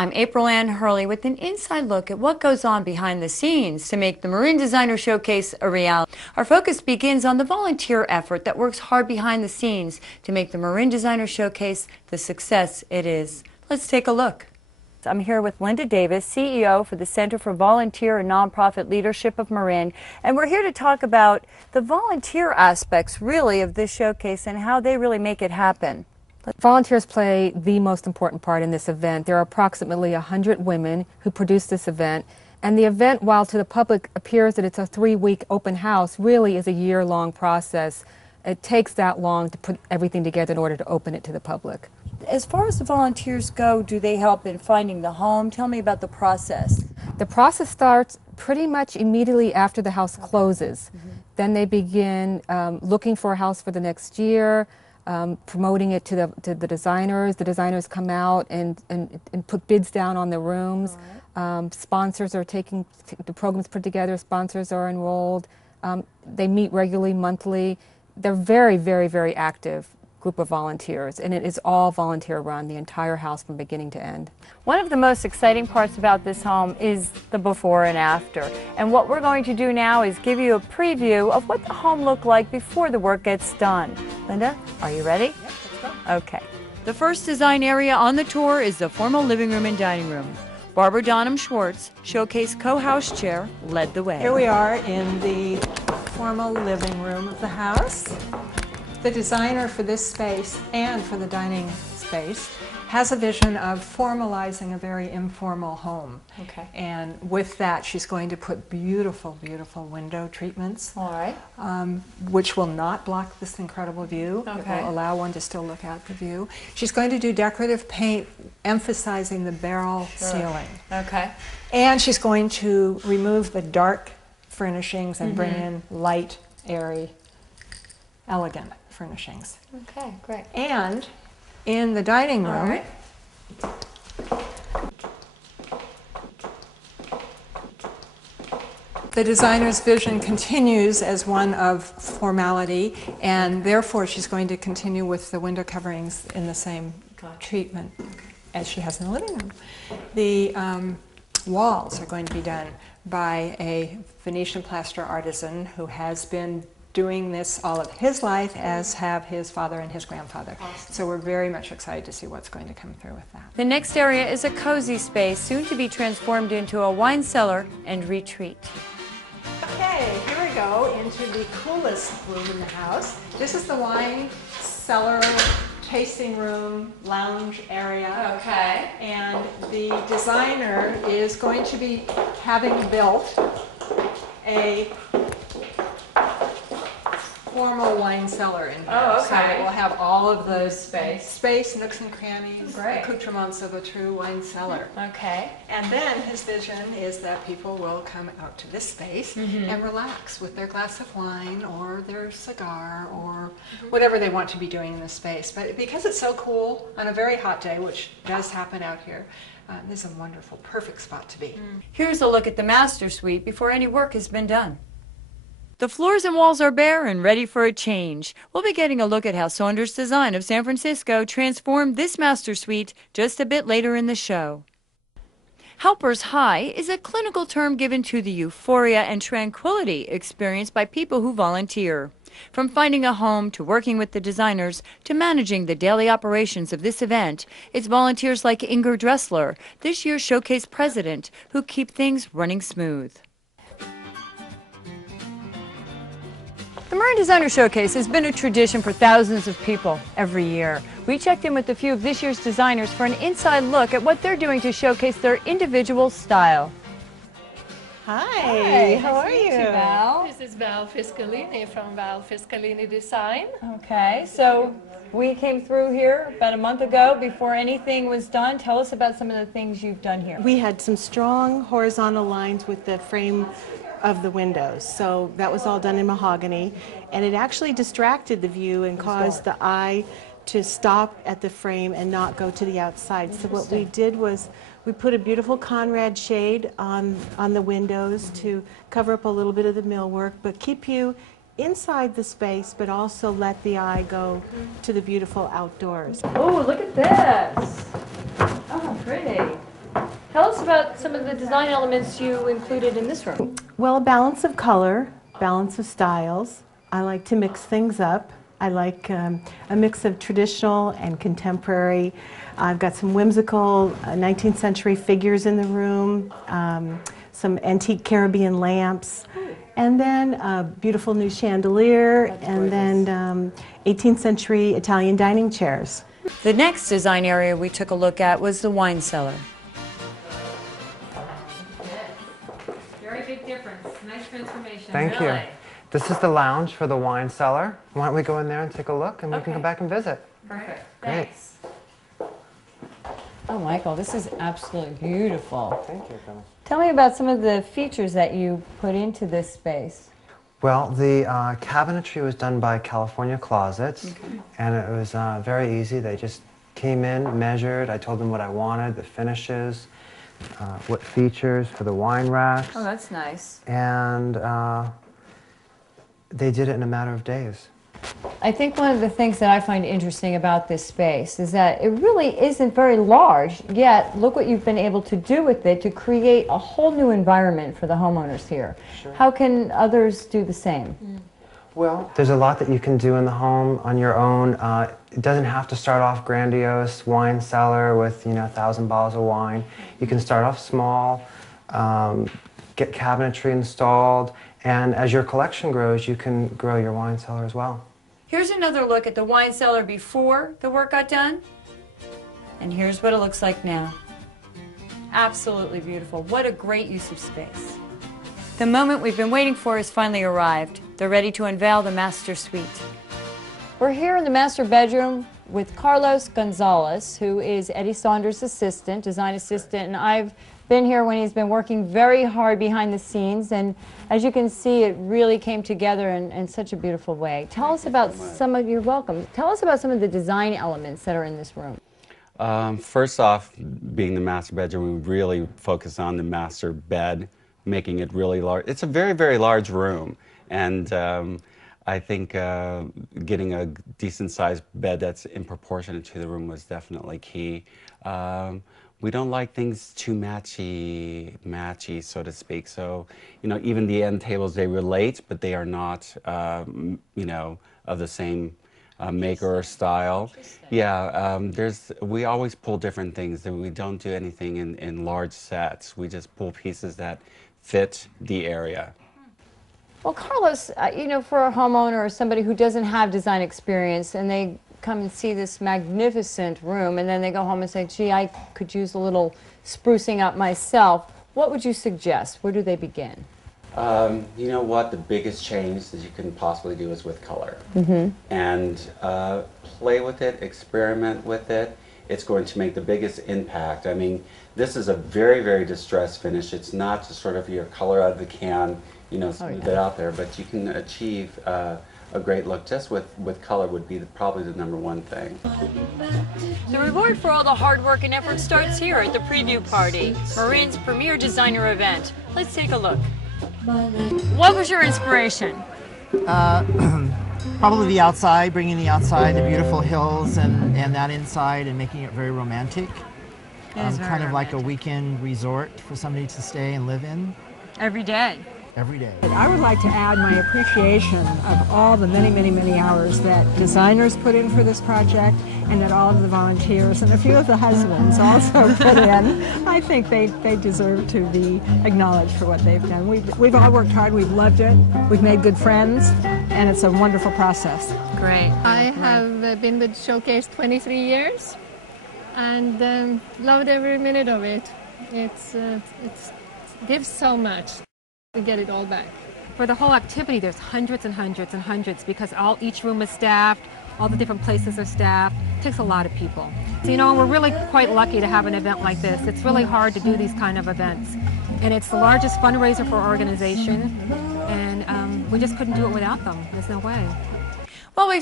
I'm April Ann Hurley with an inside look at what goes on behind the scenes to make the Marin Designer Showcase a reality. Our focus begins on the volunteer effort that works hard behind the scenes to make the Marin Designer Showcase the success it is. Let's take a look. I'm here with Linda Davis, CEO for the Center for Volunteer and Nonprofit Leadership of Marin, and we're here to talk about the volunteer aspects really of this showcase and how they really make it happen. Volunteers play the most important part in this event. There are approximately 100 women who produce this event, and the event, while to the public appears that it's a 3-week open house, really is a year-long process. It takes that long to put everything together in order to open it to the public. As far as the volunteers go, do they help in finding the home? Tell me about the process. The process starts pretty much immediately after the house closes. Then they begin looking for a house for the next year, promoting it to the designers. The designers come out and put bids down on the rooms. Sponsors are taking the programs put together. Sponsors are enrolled. They meet regularly, monthly. They're very, very, very active group of volunteers, and it is all volunteer run, the entire house from beginning to end. One of the most exciting parts about this home is the before and after. And what we're going to do now is give you a preview of what the home looked like before the work gets done. Linda, are you ready? Yep, let's go. Okay. The first design area on the tour is the formal living room and dining room. Barbara Donham Schwartz, Showcase co-house chair, led the way. Here we are in the formal living room of the house. The designer for this space and for the dining space has a vision of formalizing a very informal home. Okay. And with that, she's going to put beautiful, beautiful window treatments. All right. Which will not block this incredible view. Okay. It will allow one to still look out the view. She's going to do decorative paint emphasizing the barrel ceiling. Okay. And she's going to remove the dark furnishings and bring in light, airy, elegant furnishings. Okay, great. And in the dining room, All right. the designer's vision continues as one of formality, and therefore she's going to continue with the window coverings in the same treatment as she has in the living room. The walls are going to be done by a Venetian plaster artisan who has been doing this all of his life, as have his father and his grandfather. Awesome. So we're very much excited to see what's going to come through with that. The next area is a cozy space, soon to be transformed into a wine cellar and retreat. Okay, here we go into the coolest room in the house. This is the wine cellar, tasting room, lounge area. Okay. And the designer is going to be having built a formal wine cellar in here. Oh, okay. So it will have all of the space, nooks and crannies, Great. accoutrements of a true wine cellar. Okay. And then his vision is that people will come out to this space and relax with their glass of wine or their cigar or whatever they want to be doing in this space. But because it's so cool on a very hot day, which does happen out here, this is a wonderful, perfect spot to be. Here's a look at the master suite before any work has been done. The floors and walls are bare and ready for a change. We'll be getting a look at how Saunders Design of San Francisco transformed this master suite just a bit later in the show. Helper's High is a clinical term given to the euphoria and tranquility experienced by people who volunteer. From finding a home to working with the designers to managing the daily operations of this event, it's volunteers like Inger Dressler, this year's showcase president, who keep things running smooth. The Marin Designer Showcase has been a tradition for thousands of people every year. We checked in with a few of this year's designers for an inside look at what they're doing to showcase their individual style. Hi, how are you? Val. This is Val Fiscalini from Val Fiscalini Design. Okay, so we came through here about a month ago before anything was done. Tell us about some of the things you've done here. We had some strong horizontal lines with the frame of the windows, so that was all done in mahogany, and it actually distracted the view and caused the eye to stop at the frame and not go to the outside. So what we did was we put a beautiful Conrad shade on the windows to cover up a little bit of the millwork, but keep you inside the space, but also let the eye go to the beautiful outdoors. Oh, look at this. Oh, pretty. Tell us about some of the design elements you included in this room. Well, a balance of color, balance of styles. I like to mix things up. I like a mix of traditional and contemporary. I've got some whimsical 19th century figures in the room, some antique Caribbean lamps, and then a beautiful new chandelier, and then 18th century Italian dining chairs. The next design area we took a look at was the wine cellar. Very big difference. Nice transformation. Thank you. This is the lounge for the wine cellar. Why don't we go in there and take a look, and we can come back and visit. Perfect. Great. Thanks. Oh, Michael, this is absolutely beautiful. Thank you, Phyllis. Tell me about some of the features that you put into this space. Well, the cabinetry was done by California Closets, and it was very easy. They just came in, measured. I told them what I wanted, the finishes, what features for the wine racks, Oh, that's nice. and they did it in a matter of days. I think one of the things that I find interesting about this space is that it really isn't very large, yet look what you've been able to do with it to create a whole new environment for the homeowners here. Sure. How can others do the same? Well, there's a lot that you can do in the home on your own. It doesn't have to start off grandiose, wine cellar with 1,000 bottles of wine. You can start off small, get cabinetry installed, and as your collection grows, you can grow your wine cellar as well. Here's another look at the wine cellar before the work got done. And here's what it looks like now. Absolutely beautiful. What a great use of space. The moment we've been waiting for has finally arrived. They're ready to unveil the master suite. We're here in the master bedroom with Carlos Gonzalez, who is Eddie Saunders' assistant, design assistant, and I've been here when he's been working very hard behind the scenes, and as you can see, it really came together in such a beautiful way. Tell us about some of your welcome. Tell us about some of the design elements that are in this room. First off, being the master bedroom, we really focus on the master bed, making it really large. It's a very, very large room, and I think getting a decent-sized bed that's in proportion to the room was definitely key. We don't like things too matchy, so to speak. So, even the end tables, they relate, but they are not, of the same maker or style. Yeah, we always pull different things. We don't do anything in large sets. We just pull pieces that fit the area. Well, Carlos, for a homeowner or somebody who doesn't have design experience and they come and see this magnificent room and then they go home and say, gee, I could use a little sprucing up myself, what would you suggest? Where do they begin? You know what? The biggest change that you can possibly do is with color. And play with it, experiment with it. It's going to make the biggest impact. I mean, this is a very, very distressed finish. It's not just sort of your color out of the can, smooth it out there, but you can achieve a great look just with color would be probably the #1 thing. The reward for all the hard work and effort starts here at the preview party, Marin's premier designer event. Let's take a look. What was your inspiration? Probably the outside, bringing the outside, the beautiful hills and that inside and making it very romantic. Kind of like a weekend resort for somebody to stay and live in. Every day. Every day. I would like to add my appreciation of all the many, many, many hours that designers put in for this project and that all of the volunteers and a few of the husbands also put in. I think they deserve to be acknowledged for what they've done. We've all worked hard, we've loved it, we've made good friends, and it's a wonderful process. Great. I have been with Showcase 23 years and loved every minute of it. It gives so much to get it all back. For the whole activity, there's hundreds and hundreds and hundreds because each room is staffed, all the different places are staffed. It takes a lot of people. So, we're really quite lucky to have an event like this. It's really hard to do these kind of events. And it's the largest fundraiser for our organization, and we just couldn't do it without them. There's no way. Well, we've